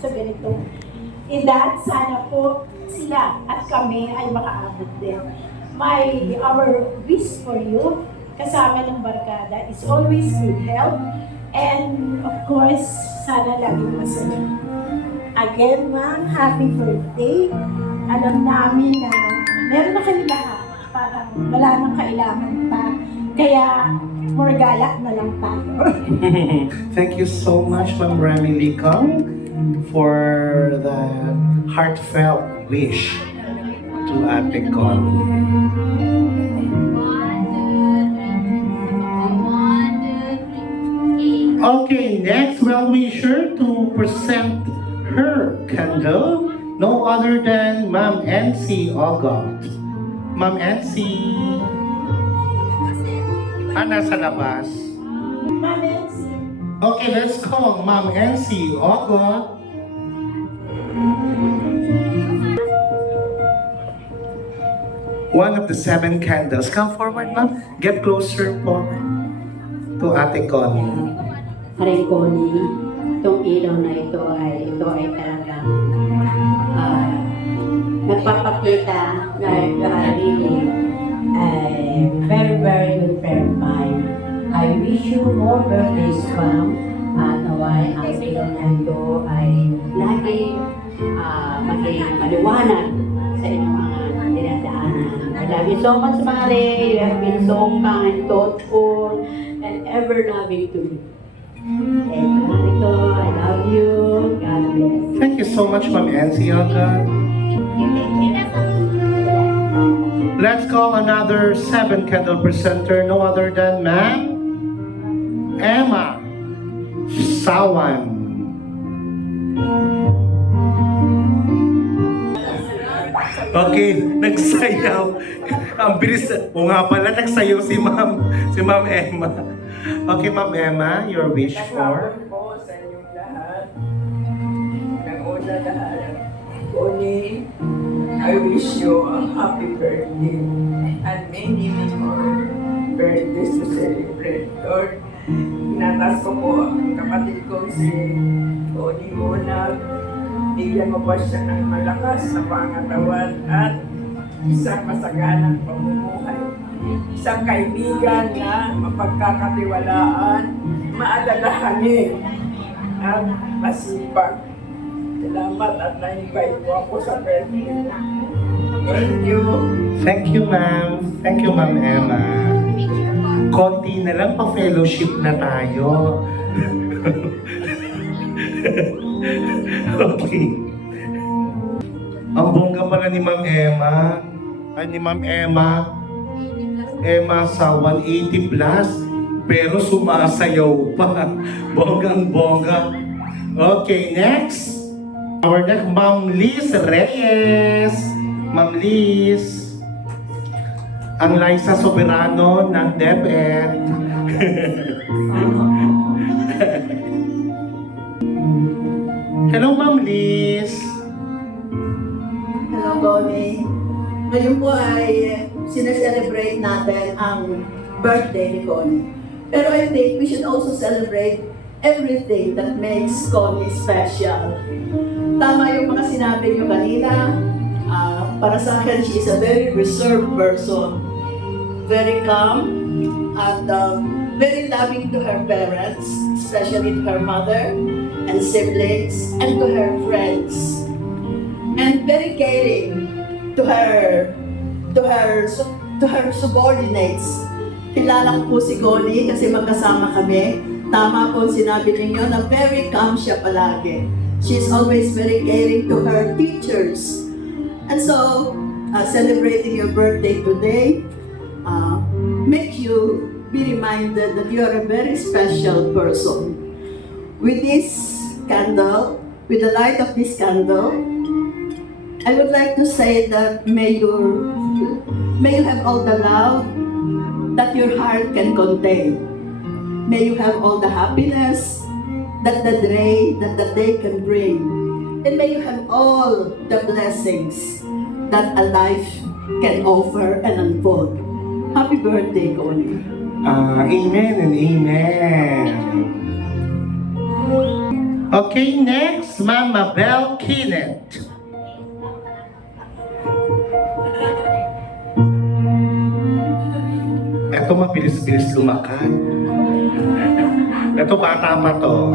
sa ganito. Edad, sana po sila at kami ay makaabot din. Our wish for you, kasama ng barkada, is always good health. And of course, sana laging masaya. Again, ma'am, happy birthday. Alam namin na meron na kayo lahat. Parang wala nang kailangan pa. Kaya, more gala na lang tayo. Thank you so much, Ma'am Rami Licong, for the heartfelt wish to Ate Connie. Okay, next well-wisher to present her candle, no other than Ma'am Nancy Ogot. Ma'am Nancy. Nasa labas. Ma'am Nancy. Okay, let's call Ma'am Nancy Ogot. One of the 7 candles. Come forward, ma'am. Get closer po to Ate Connie. Maring Connie, itong ilaw na ito ay talagang nagpapakita na really very, very good friend of mine. I wish you more birthdays to come at naway ang ilaw na ito ay lagi maging maliwanag sa inyong mga dinadaanan. I love you so much, Mare. You have been so kind, thoughtful, and ever loving to me. Thank you, Mariko. I love you. God bless. Thank you so much, Ma'am Nancy Ogot. Let's call another 7 candle presenter, no other than Ma'am Emma Sawan. Okay, nagsayaw. Ang bilis. O nga pala, nagsayaw si Ma'am Emma. Okay, Ma'am Emma, your wish for? Nagkakon po sa inyong lahat. Nang una lahat, Connie, I wish you a happy birthday and many more birthdays to celebrate. Lord, inatas ko po ang kapatid ko si Connie Mona. Bigyan mo pa siya ng malakas na pangatawan at isang masaganang pamumuhay. Isang kaibigan na mapagkakatiwalaan, maalalahanin, at masipag. Salamat at na-invite mo ako sa birthday. Thank you. Thank you, ma'am. Thank you, Ma'am Emma. Konti na lang pa-fellowship na tayo. Okay. Ang bongga pala ni Ma'am Emma. Ay, ni Ma'am Emma. Emma sa 180 plus. Pero sumasayaw pa. Bonggang-bongga. Okay, next. Our next, Ma'am Liz Reyes. Ma'am Liz. Ang Liza Soberano ng DepEd. Hello, Ma'am Liz. Hello, Connie. Ngayon po ay sineselebrate natin ang birthday ni Connie. Pero I think we should also celebrate everything that makes Connie special. Tama yung mga sinabi niyo kanina. Para sa akin, she is a very reserved person. Very calm and very loving to her parents, especially to her mother and siblings and to her friends. And very caring to her subordinates. Kilala ko po si Connie kasi magkasama kami. Tama po sinabi ninyo na very calm siya palagi. She's always very caring to her teachers. And so, celebrating your birthday today, make you be reminded that you are a very special person. With this candle, with the light of this candle, I would like to say that may you have all the love that your heart can contain. May you have all the happiness that the day can bring. And may you have all the blessings that a life can offer and unfold. Happy birthday, Connie. Amen and amen. Okay, next, Ma'am Mabel Kenneth. Ito mabilis-bilis lumakad. Ito bata pa to.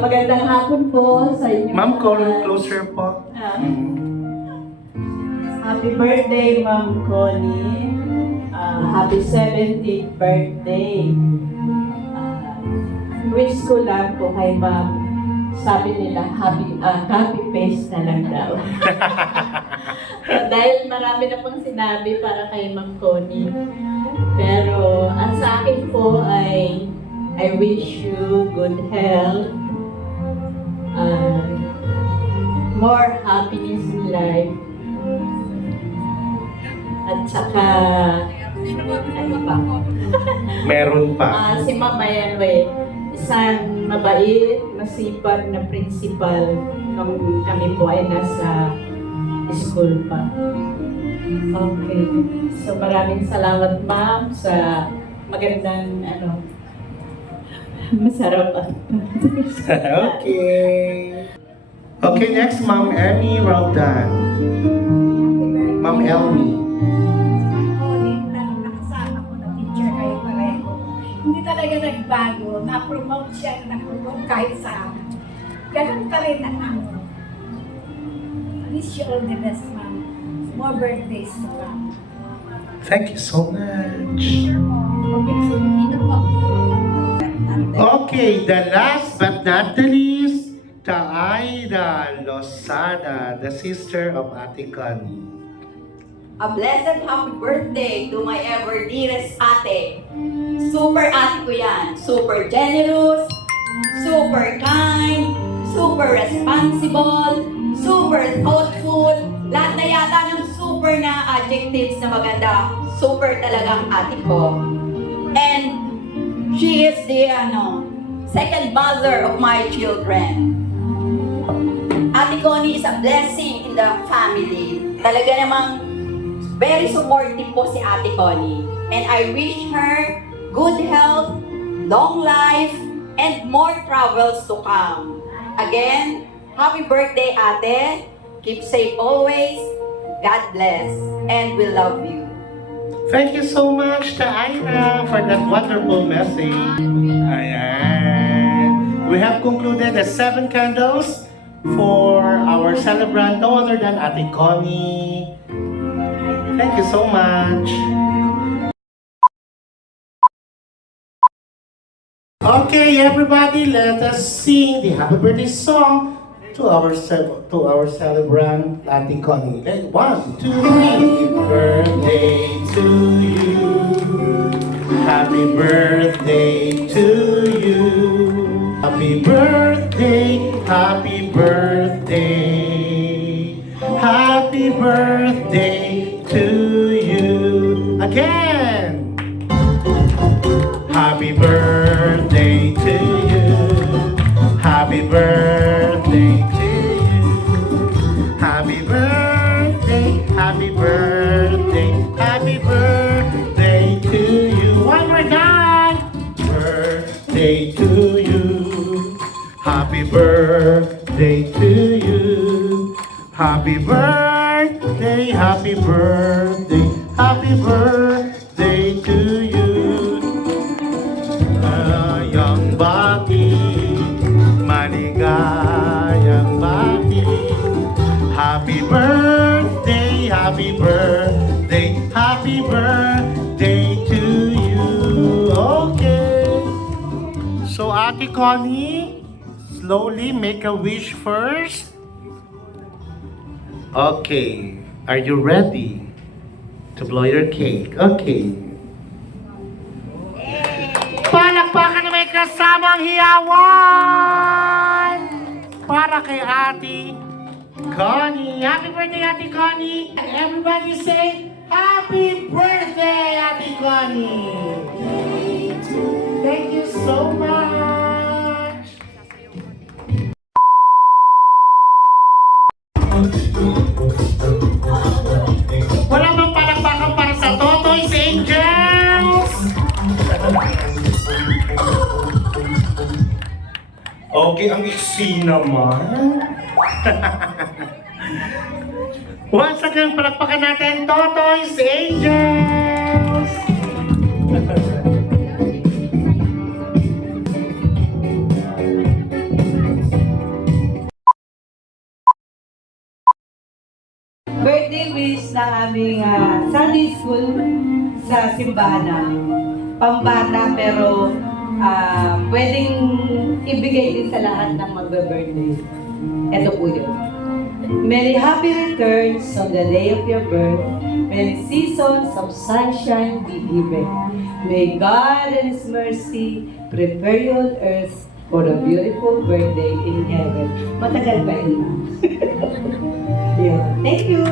Magandang hapon po sa inyo. Ma'am, closer po. Happy birthday, Ma'am Connie. Happy 70th birthday. Wish ko lang po kay Ma'am, sabi nila, happy face na lang daw. Dahil marami na pong sinabi para kay Ma'am Connie. Pero ang sa akin po ay I wish you good health, more happiness in life, at saka ano pa? Meron pa. Si Mama Yanwe, isang mabait, masipag na principal nung kami po ay nasa school pa. Okay. So maraming salamat, Ma'am, sa magandang masarap at Okay. Okay, next, Ma'am Emmy Roldan. Ma'am Elmi. Nakasama ko na teacher kayo pareho. Hindi talaga nagbago. Na-promote siya, na-promote kahit sa amin. Ganun pa rin ang wish you all the best, ma'am. More birthdays to come. Thank you so much. Okay, the last but not the least, Aida Losada, the sister of Ate Connie. A blessed happy birthday to my ever dearest ate. Super ate ko yan. Super generous, super kind, super responsible, super thoughtful. Lahat na yata ng super na adjectives na maganda. Super talagang ate ko. And she is the second mother of my children. Ate Connie is a blessing in the family. Talaga namang very supportive po si Ate Connie. And I wish her good health, long life, and more travels to come. Again, happy birthday, Ate. Keep safe always. God bless. And we love you. Thank you so much to Aida for that wonderful message. Ayan. We have concluded the 7 candles for our celebrant, no other than Ate Connie. Thank you so much. Okay, everybody, let us sing the happy birthday song to our celebrant, Ate Connie. 1, 2, 3. Happy birthday to you. Happy birthday to you. Happy birthday, happy birthday. Happy birthday to you. Again. Happy birthday to you. Happy birthday to you. Happy birthday, happy birthday, happy birthday to you. One more time. Birthday to you. Happy birthday to you. Happy birthday, happy birthday, happy birthday to you. Maligayang bati, maligayang bati. Happy birthday, happy birthday, happy birthday to you. Okay. So Ate Connie, slowly make a wish first. Okay. Are you ready to blow your cake? Okay. Palakpakan na may kasamang hiyawan para kay Ate Connie. Happy birthday, Ate Connie. And everybody say, happy birthday, Ate Connie. Thank you so much. Wala bang palakpakan para sa Totoy's Angels? Okay, ang iksi naman. Once again, palakpakan natin, Totoy's Angels! Birthday wish ng aming Sunday school sa simbahan namin. Pambata pero pwedeng ibigay din sa lahat ng magbe-birthday. Ito po yun. Many happy returns on the day of your birth. Many seasons of sunshine be given. May God and His mercy prepare you on earth for a beautiful birthday in heaven. Matagal pa yun. Yeah. Thank you!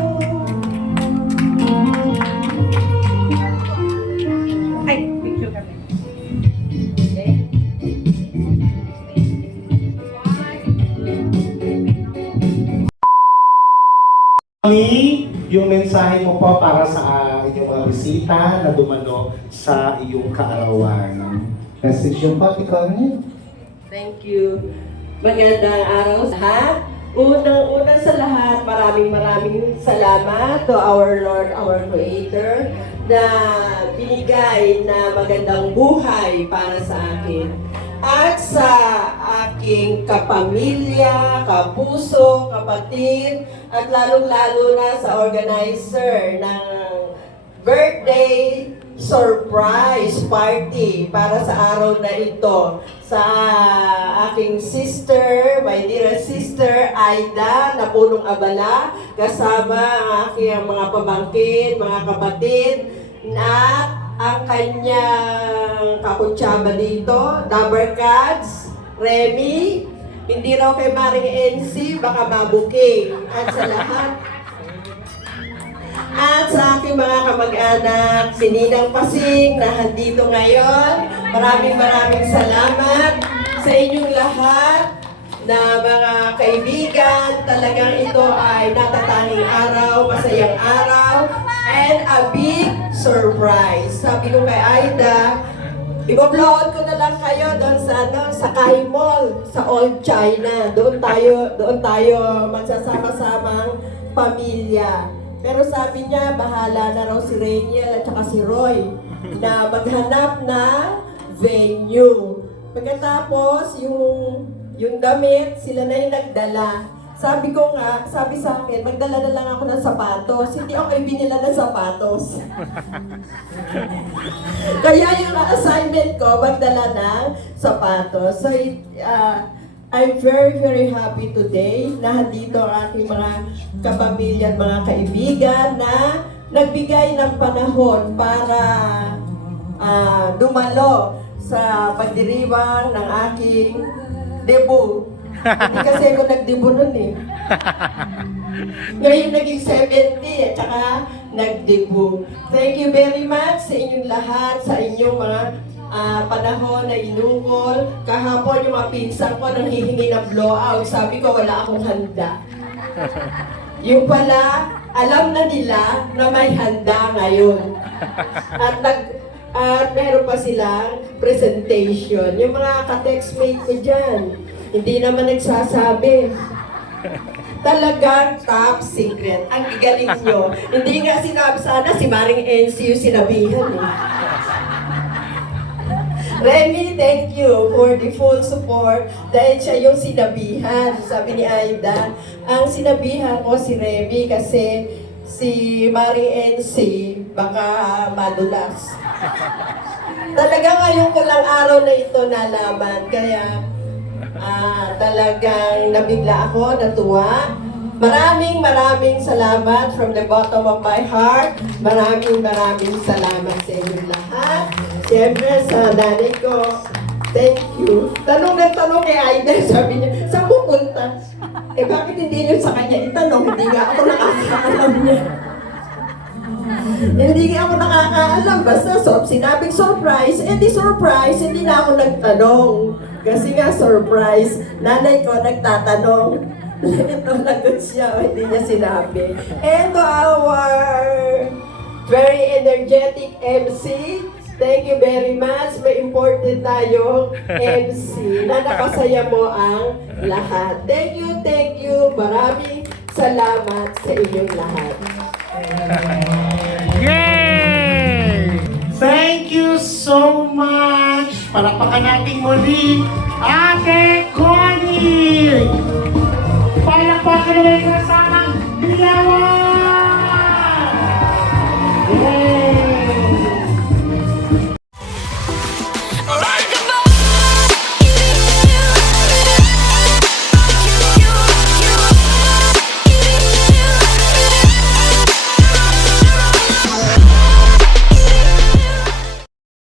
Ay, picture kami. Okay. Yung mensahe mo po para sa inyong mga bisita na dumalo sa iyong kaarawan. Message yung po, Connie. Thank you. Magandang araw sa lahat. Unang-una sa lahat, maraming salamat to our Lord, our Creator, na binigay na magandang buhay para sa akin. At sa aking kapamilya, kapuso, kapatid, at lalong-lalo na sa organizer ng birthday surprise party para sa araw na ito. Sa aking sister, my dearest sister, Aida, na punong abala, kasama ang aking mga pamangkin, mga kapatid, at ang kanyang kakutsaba dito, Dabarkads, Remy, hindi raw kay Maring NC, baka mabuking. At sa lahat, at sa aking mga kamag-anak, si Ninang Pasing na handito ngayon, maraming salamat sa inyong lahat na mga kaibigan. Talagang ito ay natatanging araw, masayang araw, and a big surprise. Sabi ko kay Aida, i-upload ko na lang kayo doon sa Kai Mall, sa Old China. Doon tayo magsasama-samang pamilya. Pero sabi niya, bahala na raw si Rainiel at saka si Roy na maghanap ng venue. Pagkatapos, yung damit, sila na yung nagdala. Sabi sa akin, magdala na lang ako ng sapatos. Hindi ako binila ng sapatos. Kaya yung assignment ko, magdala ng sapatos. So, I'm very happy today na handito ang aking mga kapamilya at mga kaibigan na nagbigay ng panahon para dumalo sa pagdiriwang ng aking debut. Hindi kasi ako nag-debut nun eh. Ngayon naging 70 at saka nag-debut. Thank you very much sa inyong lahat, sa inyong mga panahon na inukol. Kahapon yung mga pinsan ko nang hihingi ng blowout. Sabi ko wala akong handa. Yung pala, alam na nila na may handa ngayon. At meron pa silang presentation. Yung mga ka-textmate ko dyan, hindi naman nagsasabi. Talagang top secret. Ang igaling nyo. Hindi nga sinabi, sana si Maring NC yung sinabihan eh. Remy, thank you for the full support dahil siya yung sinabihan. Sabi ni Aida, ang sinabihan ko si Remy kasi si Marie NC baka madulas. Talaga ngayon ko lang araw na ito nalaman, kaya talagang nabigla ako, natuwa. Maraming salamat from the bottom of my heart. Maraming salamat sa inyong lahat. Siyempre sa nanay ko, thank you. Tanong kay Aida, sabi niya, saan pupunta? Eh bakit hindi niyo sa kanya itanong? Hindi nga ako nakakaalam niya. Hindi nga ako nakakaalam. Basta sinabing surprise, surprise, hindi na ako nagtanong. Kasi nga surprise, nanay ko nagtatanong. Ito lagot siya, hindi niya sinabi. And to our very energetic MC, Thank you very much. May important tayong MC na nakasaya mo ang lahat. Thank you. Maraming salamat sa inyong lahat. Yay! Thank you so much! Palakpakan natin muli, Ate Connie! Palakpakan natin